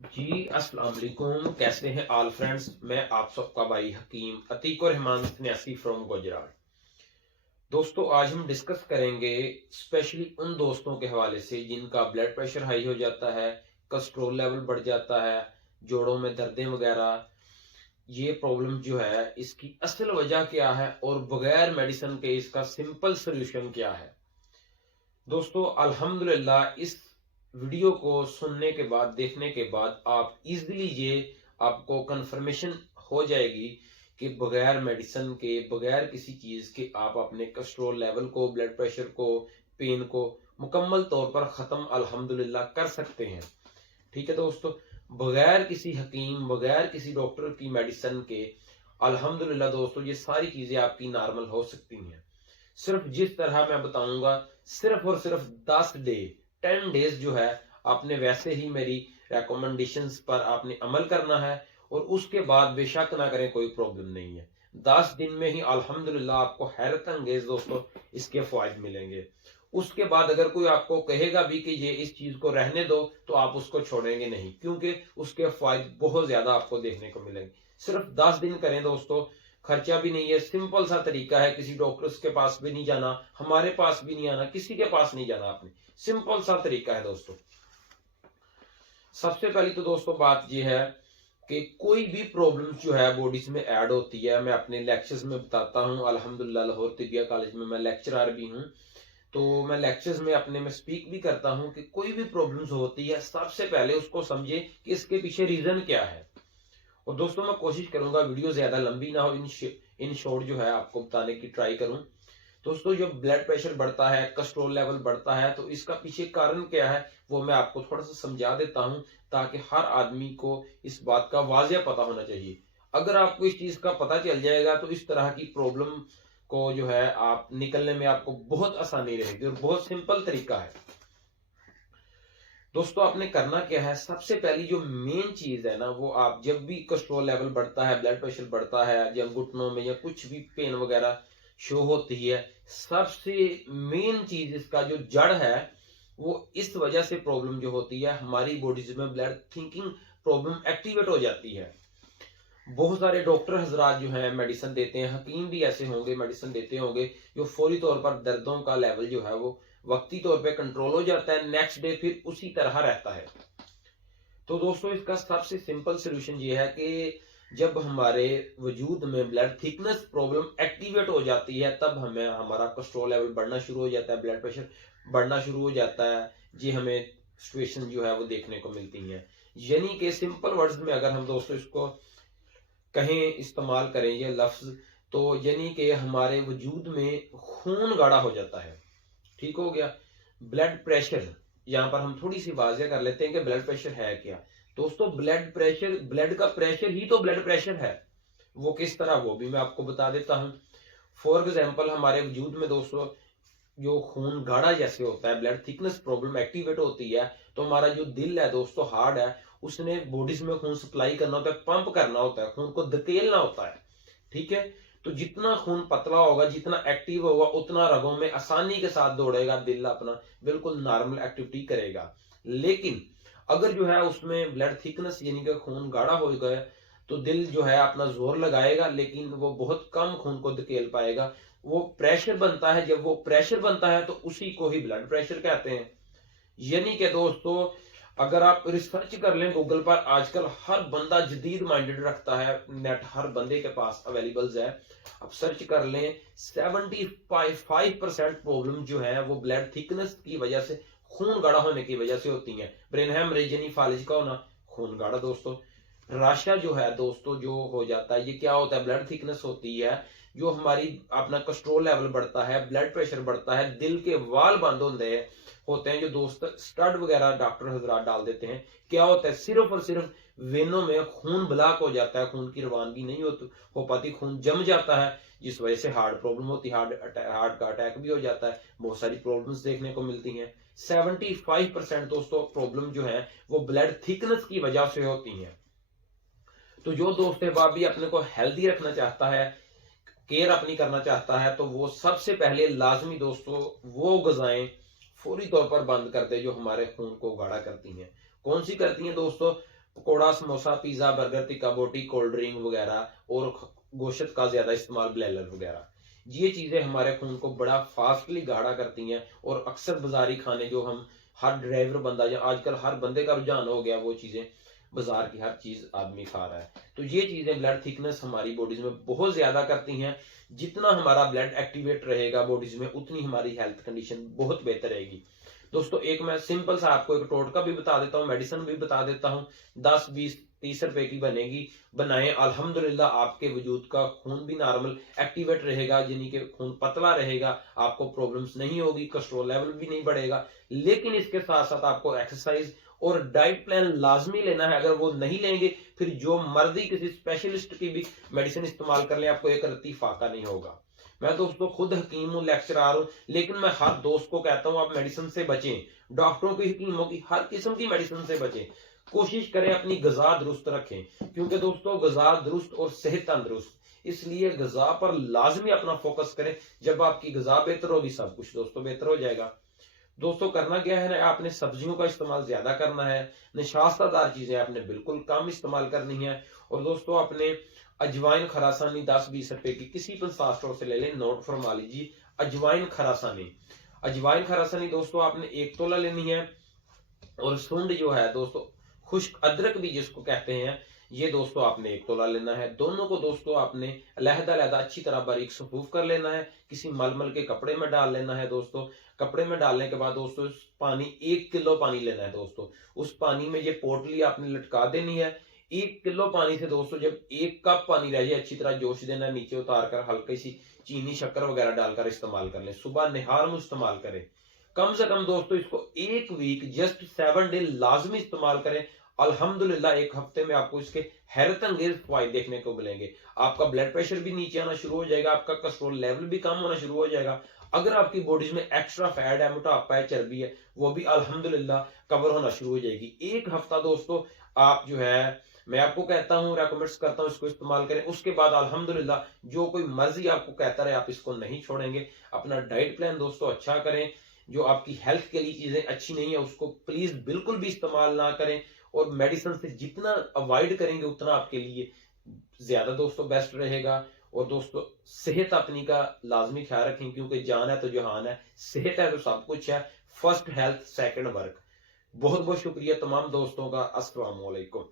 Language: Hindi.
जी अस्सलाम वालेकुम। कैसे हैं ऑल फ्रेंड्स। मैं आप सबका भाई हकीम अतीक और रहमान सन्यासी फ्रॉम गुजरात। दोस्तों आज हम डिस्कस करेंगे स्पेशली उन दोस्तों के हवाले से जिनका ब्लड प्रेशर हाई हो जाता है, कोलेस्ट्रॉल लेवल बढ़ जाता है, जोड़ों में दर्दें वगैरह। ये प्रॉब्लम जो है इसकी असल वजह क्या है और बगैर मेडिसिन के इसका सिंपल सोल्यूशन क्या है। दोस्तों अल्हम्दुलिल्लाह इस वीडियो को सुनने के बाद देखने के बाद आप इजीली ये आपको कंफर्मेशन हो जाएगी कि बगैर मेडिसिन के बगैर किसी चीज के आप अपने कोलेस्ट्रॉल लेवल को, ब्लड प्रेशर को, पेन को मुकम्मल तौर पर खत्म अल्हम्दुलिल्लाह कर सकते हैं। ठीक है दोस्तों, बगैर किसी हकीम बगैर किसी डॉक्टर की मेडिसिन के अल्हम्दुलिल्लाह दोस्तों ये सारी चीजें आपकी नॉर्मल हो सकती हैं। सिर्फ जिस तरह मैं बताऊंगा, सिर्फ और सिर्फ 10 डेज जो है आपने वैसे ही मेरी रेकमेंडेशंस पर आपने अमल करना है और उसके बाद बेशक ना करें, कोई प्रॉब्लम नहीं है। 10 दिन में ही अल्हम्दुलिल्लाह आपको हैरत अंगेज दोस्तों इसके फायदे मिलेंगे। उसके बाद अगर कोई आपको कहेगा भी कि ये इस चीज को रहने दो तो आप उसको छोड़ेंगे नहीं, क्योंकि उसके फायदे बहुत ज्यादा आपको देखने को मिलेंगे। सिर्फ 10 दिन करें दोस्तों, खर्चा भी नहीं है, सिंपल सा तरीका है, किसी डॉक्टर के पास भी नहीं जाना, हमारे पास भी नहीं आना, किसी के पास नहीं जाना आपने, सिंपल सा तरीका है दोस्तों। सबसे पहली तो दोस्तों बात यह है कि कोई भी प्रॉब्लम जो है बॉडीज में ऐड होती है, मैं अपने लेक्चर्स में बताता हूं। अल्हम्दुलिल्लाह लाहौर तिबिया कॉलेज में मैं लेक्चरर भी हूं, तो मैं लेक्चर्स में अपने में स्पीक भी करता हूं कि कोई भी प्रॉब्लम्स होती है सबसे पहले उसको समझे कि इसके पीछे रीजन क्या है। और दोस्तों मैं कोशिश करूंगा वीडियो ज्यादा लंबी ना हो, इन शॉर्ट जो है आपको बताने की ट्राई करूं। दोस्तों जब ब्लड प्रेशर बढ़ता है, कोलेस्ट्रॉल लेवल बढ़ता है, तो इसका पीछे कारण क्या है वो मैं आपको थोड़ा सा समझा देता हूं, ताकि हर आदमी को इस बात का वाजिया पता होना चाहिए। अगर आपको इस चीज का पता चल जाएगा तो इस तरह की प्रॉब्लम को जो है आप निकलने में आपको बहुत आसानी रहेगी और बहुत सिंपल तरीका है। दोस्तों आपने करना क्या है, सबसे पहली जो मेन चीज है ना, वो आप जब भी कोलेस्ट्रॉल लेवल बढ़ता है, ब्लड प्रेशर बढ़ता है, या घुटनों में या कुछ भी पेन वगैरह शो होती है, सबसे मेन चीज इसका जो जड़ है वो इस वजह से प्रॉब्लम जो होती है, हमारी बॉडीज में ब्लड थिंकिंग प्रॉब्लम एक्टिवेट हो जाती है। बहुत सारे डॉक्टर हजरात जो है मेडिसिन देते हैं, हकीम भी ऐसे होंगे मेडिसिन देते होंगे, जो फौरी तौर पर दर्दों का लेवल जो है वो वक्ती तौर पे कंट्रोल हो जाता है, नेक्स्ट डे फिर उसी तरह रहता है। तो दोस्तों इसका सबसे सिंपल सोल्यूशन ये है कि जब हमारे वजूद में ब्लड थिकनेस प्रॉब्लम एक्टिवेट हो जाती है, तब हमें हमारा कोलेस्ट्रॉल लेवल बढ़ना शुरू हो जाता है, ब्लड प्रेशर बढ़ना शुरू हो जाता है। जी हमें सिचुएशन जो है वो देखने को मिलती है। यानी कि सिंपल वर्ड्स में अगर हम दोस्तों इसको कहें, इस्तेमाल करें ये लफ्ज, तो यानी कि हमारे वजूद में खून गाढ़ा हो जाता है। ठीक हो गया। ब्लड प्रेशर, यहां पर हम थोड़ी सी वाजिया कर लेते हैं कि ब्लड प्रेशर है क्या। दोस्तों ब्लड प्रेशर, ब्लड का प्रेशर ही तो ब्लड प्रेशर है। वो किस तरह, वो भी मैं आपको बता देता हूं। फॉर एग्जाम्पल हमारे वजूद में दोस्तों जो खून गाढ़ा जैसे होता है, ब्लड थिकनेस प्रॉब्लम एक्टिवेट होती है, तो हमारा जो दिल है दोस्तों, हार्ट है, उसने बॉडीज में खून सप्लाई करना होता है, पंप करना होता है, खून को धकेलना होता है। ठीक है। तो जितना खून पतला होगा, जितना एक्टिव होगा, उतना रगों में आसानी के साथ दौड़ेगा, दिल अपना बिल्कुल नॉर्मल एक्टिविटी करेगा। लेकिन अगर जो है उसमें ब्लड थिकनेस यानी कि खून गाढ़ा हो गया, तो दिल जो है अपना जोर लगाएगा, लेकिन वो बहुत कम खून को धकेल पाएगा। वो प्रेशर बनता है, जब वो प्रेशर बनता है तो उसी को ही ब्लड प्रेशर कहते हैं। यानी कि दोस्तों अगर आप रिसर्च कर लें गूगल पर, आजकल हर बंदा जदीद माइंडेड रखता है, नेट हर बंदे के पास अवेलेबल है, आप सर्च कर लें, 75% प्रॉब्लम जो है वो ब्लड थिकनेस की वजह से, खून गाढ़ा होने की वजह से होती है। ब्रेन हेमरेज यानी फालिज का होना, खून गाढ़ा दोस्तों। राशा जो है दोस्तों जो हो जाता है, ये क्या होता है, ब्लड थिकनेस होती है। जो हमारी अपना कोलेस्ट्रॉल लेवल बढ़ता है, ब्लड प्रेशर बढ़ता है, दिल के वाल बंद होते हैं जो दोस्त स्टड वगैरह डॉक्टर हजरात डाल देते हैं, क्या होता है, सिर्फ और सिर्फ वेनों में खून ब्लॉक हो जाता है, खून की रवानगी नहीं हो पाती, खून जम जाता है, जिस वजह से हार्ट प्रॉब्लम होती है, हार्ट का अटैक भी हो जाता है, बहुत सारी प्रॉब्लम्स देखने को मिलती हैं। 75% दोस्तों प्रॉब्लम जो है वो ब्लड थिकनेस की वजह से होती है। तो जो दोस्त है भी अपने को हेल्दी रखना चाहता है, केयर अपनी करना चाहता है, तो वो सबसे पहले लाजमी दोस्तों वो गजाएं फौरी तौर पर बंद कर दे जो हमारे खून को गाढ़ा करती हैं। कौन सी करती हैं दोस्तों, पकौड़ा, समोसा, पिज्जा, बर्गर, टिक्का बोटी, कोल्ड ड्रिंक वगैरह और गोश्त का ज्यादा इस्तेमाल, ब्लेलर वगैरह, ये चीजें हमारे खून को बड़ा फास्टली गाढ़ा करती हैं। और अक्सर बाजारी खाने जो हम, हर ड्राइवर बंदा या आजकल हर बंदे का रुझान हो गया, वो चीजें बाजार की हर चीज आदमी खा रहा है। तो ये चीजें ब्लड थिकनेस हमारी बॉडीज में बहुत ज्यादा करती हैं। जितना हमारा ब्लड एक्टिवेट रहेगा बॉडीज में, उतनी हमारी हेल्थ कंडीशन बहुत बेहतर रहेगी। दोस्तों एक मैं सिंपल सा आपको एक टोटका भी बता देता हूँ, मेडिसिन भी बता देता हूँ। 10, 20, 30 रुपए की बनेगी, बनाएं, अल्हम्दुलिल्लाह आपके वजूद का खून भी नॉर्मल एक्टिवेट रहेगा, यानी कि खून पतला रहेगा, आपको प्रॉब्लम्स नहीं होगी, कोलेस्ट्रॉल लेवल भी नहीं बढ़ेगा। लेकिन इसके साथ साथ आपको एक्सरसाइज और डाइट प्लान लाजमी लेना है। अगर वो नहीं लेंगे, फिर जो मर्जी किसी स्पेशलिस्ट की भी मेडिसिन इस्तेमाल कर ले, आपको एक रत्ती फाका नहीं होगा। मैं दोस्तों खुद हकीम हूँ, लेक्चरर हूँ, लेकिन मैं हर दोस्त को कहता हूँ आप मेडिसिन से बचें, डॉक्टरों की, हकीमों की, हर किस्म की मेडिसिन से बचें। कोशिश करें अपनी गजा दुरुस्त रखें, क्योंकि दोस्तों गजा दुरुस्त और सेहत तंदुरुस्त, इसलिए गजा पर लाजमी अपना फोकस करें। जब आपकी गजा बेहतर होगी, सब कुछ दोस्तों बेहतर हो जाएगा। दोस्तों करना क्या है ना, आपने सब्जियों का इस्तेमाल ज्यादा करना है, निशास्तदार चीजें आपने बिल्कुल कम इस्तेमाल करनी है। और दोस्तों अपने अजवाइन खरासानी 10, 20 रुपए की किसी पंसार स्टोर से ले लें, नोट फरमा लीजिए, अजवाइन खरासानी। अजवाइन खरासानी दोस्तों आपने 1 तोला लेनी है। और सुंड जो है दोस्तों, खुश्क अदरक भी जिसको कहते हैं, ये दोस्तों आपने 1 तोला लेना है। दोनों को दोस्तों आपने अलहदा अलहदा अच्छी तरह बारीक सफूफ कर लेना है, किसी मलमल के कपड़े में डाल लेना है दोस्तों। कपड़े में डालने के बाद दोस्तों पानी, 1 किलो पानी लेना है दोस्तों। उस पानी में ये पोटली आपने लटका देनी है। 1 किलो पानी से दोस्तों जब 1 कप पानी रह जाए, अच्छी तरह जोश देना है, नीचे उतार कर हल्की सी चीनी शक्कर वगैरह डालकर इस्तेमाल कर लें। सुबह निहार में इस्तेमाल करें। कम से कम दोस्तों इसको 1 वीक, जस्ट 7 डे लाजमी इस्तेमाल करें। अल्हम्दुलिल्लाह 1 हफ्ते में आपको इसके हैरत अंगेज फायदे देखने को मिलेंगे। आपका ब्लड प्रेशर भी नीचे आना शुरू हो जाएगा, आपका कोलेस्ट्रॉल लेवल भी कम होना शुरू हो जाएगा। अगर आपकी बॉडीज में एक्स्ट्रा फैट है, मोटापा है, चर्बी है, वो भी अल्हम्दुलिल्लाह कवर होना शुरू हो जाएगी। 1 हफ्ता दोस्तों आप जो है, मैं आपको कहता हूँ, रेकमेंड करता हूँ इसको इस्तेमाल करें। उसके बाद अल्हम्दुलिल्लाह जो कोई मर्जी आपको कहता रहे, आप इसको नहीं छोड़ेंगे। अपना डाइट प्लान दोस्तों अच्छा करें। जो आपकी हेल्थ के लिए चीजें अच्छी नहीं है, उसको प्लीज बिल्कुल भी इस्तेमाल ना करें। और मेडिसिन से जितना अवॉइड करेंगे, उतना आपके लिए ज्यादा दोस्तों बेस्ट रहेगा। और दोस्तों सेहत अपनी का लाजमी ख्याल रखें, क्योंकि जान है तो जहान है, सेहत है तो सब कुछ है। First health, second work. बहुत बहुत शुक्रिया तमाम दोस्तों का। अस्सलाम वालेकुम।